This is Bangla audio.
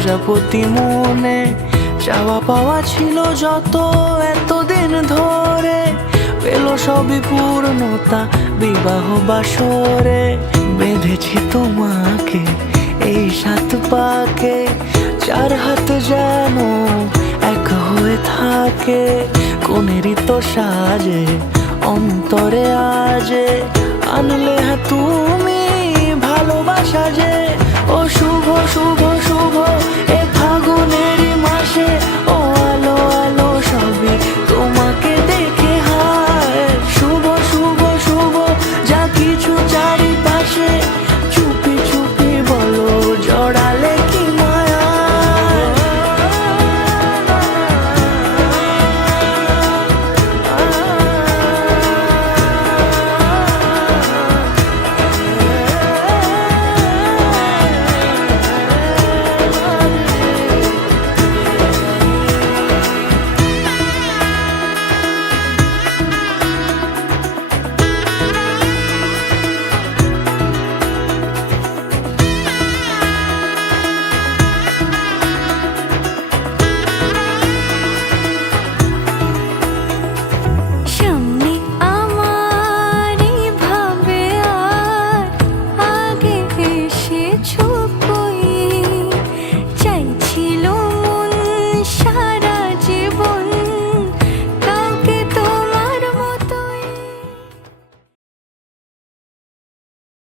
প্রজাপতি মনে চাওয়া পাওয়া ছিল যত এতদিন ধরে, পেল সবই পূর্ণতা বিবাহ বাসরে। বেঁধেছি তোমাকে এই 7 পাকে, 4 হাত যেন এক হয়ে থাকে। কোনেরই তো সাজে অন্তরে আজে আনলে তুমি ভালোবাসা যে। ও শুভ শুভ শুভ এ